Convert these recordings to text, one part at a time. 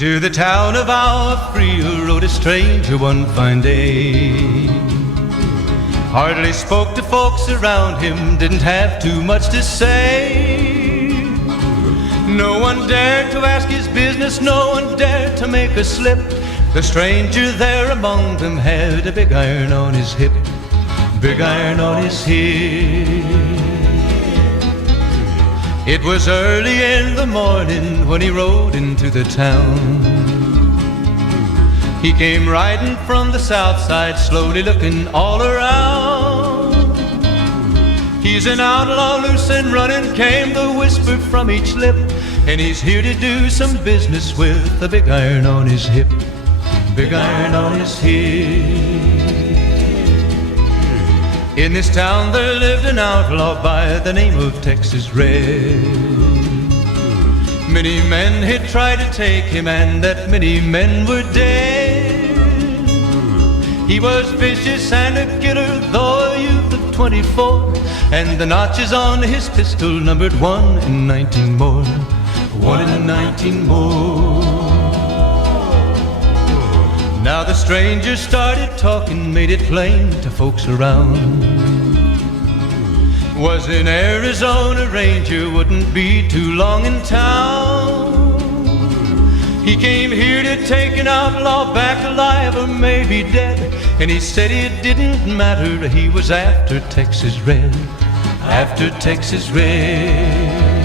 To the town of our free rode a stranger one fine day. Hardly spoke to folks around him, didn't have too much to say. No one dared to ask his business, no one dared to make a slip. The stranger there among them had a big iron on his hip, big iron on his hip. It was early in the morning when he rode into the town. He came riding from the south side, slowly looking all around. He's an outlaw, loose and running, came the whisper from each lip, and he's here to do some business with a big iron on his hip, big iron on his hip. In this town there lived an outlaw by the name of Texas Red. Many men had tried to take him, and that many men were dead. He was vicious and a killer, though a youth of 24, and the notches on his pistol numbered 1 in 19 more, 1 in 19 more. Now the stranger started talking, made it plain to folks around. Was an Arizona ranger, wouldn't be too long in town. He came here to take an outlaw back alive or maybe dead, and he said it didn't matter, he was after Texas Red, after Texas Red.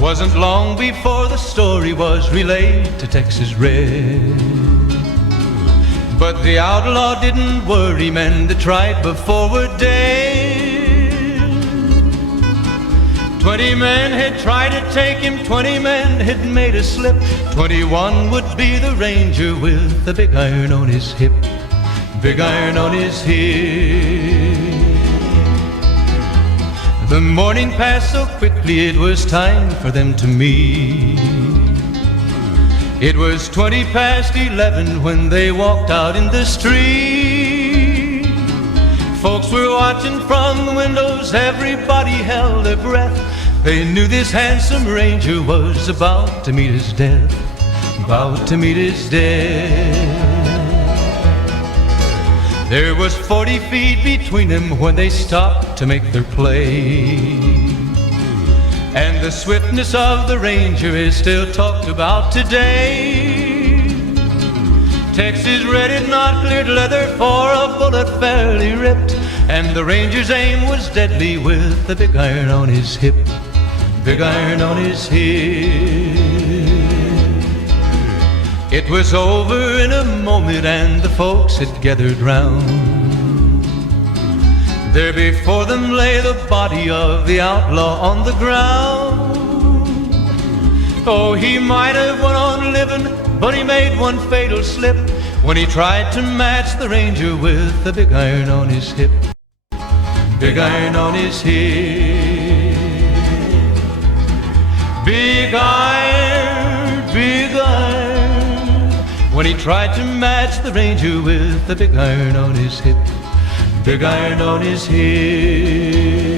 Wasn't long before the story was relayed to Texas Red. But the outlaw didn't worry, men that tried before were dead. 20 men had tried to take him, 20 men had made a slip. 21 would be the ranger with the big iron on his hip, big iron on his hip. The morning passed so quickly, it was time for them to meet. It was 20 past 11 when they walked out in the street. Folks were watching from the windows, everybody held their breath. They knew this handsome ranger was about to meet his death, about to meet his death. There was 40 feet between them when they stopped to make their play. And the swiftness of the ranger is still talked about today. Texas Red had not cleared leather for a bullet fairly ripped, and the ranger's aim was deadly with the big iron on his hip, big iron on his hip. It was over in a moment and the folks had gathered round. There before them lay the body of the outlaw on the ground. Oh, he might have went on living, but he made one fatal slip when he tried to match the ranger with the big iron on his hip, big iron on his hip. Big iron, big iron, when he tried to match the ranger with the big iron on his hip, big iron on his hip.